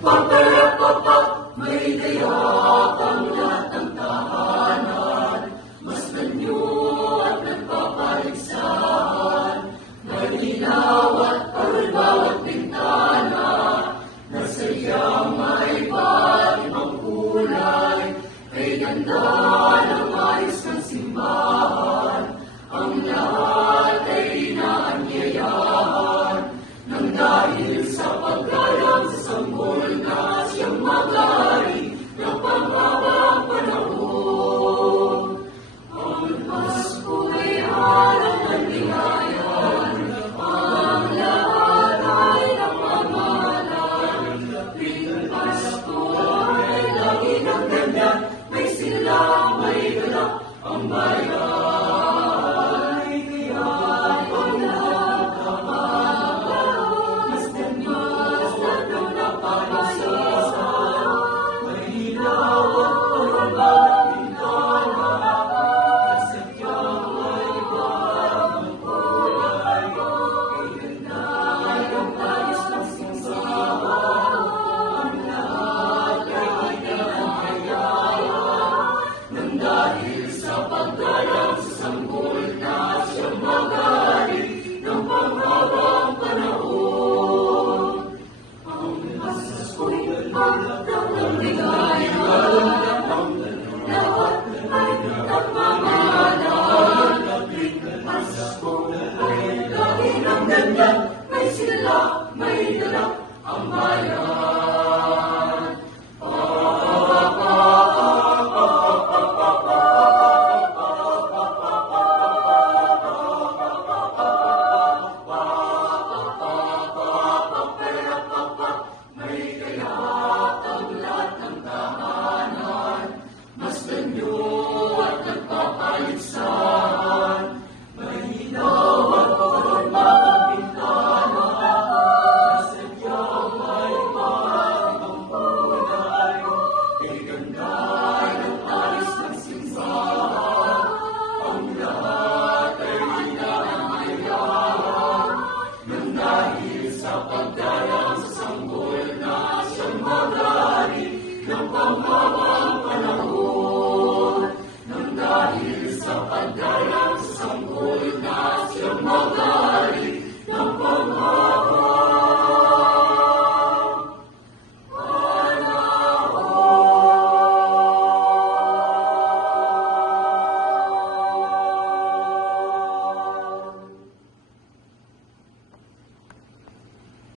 Paparapapa, may gayak ang lahat ng tahanan. Mas nanyo at nagpapaligsahan. Malinaw at parol bawat bintana. Nasadyang may iba't ibang kulay. Kay ganda ng ayos ng simbahan. Ang lahat ay inaanyayahan. Nang dahil sa paggalang sa sanggol na siyang mag-ari ng panghabang panahon. Ang Pasko'y araw ng lihayan, ang lahat ay napamahalan. Tuwing Pasko ay lagi ng ganda, may silang, may galak, ang bayan. Dahil sa paggalang sa sanggol na siyang mag-ari ng panghabang panahon. Ang Pasko'y araw ng ligayahan, lahat ay nagmamahalan. Tuwing Pasko ay lagi ng ganda, may sila, may galak, ang bayan. Dahil sa pagdala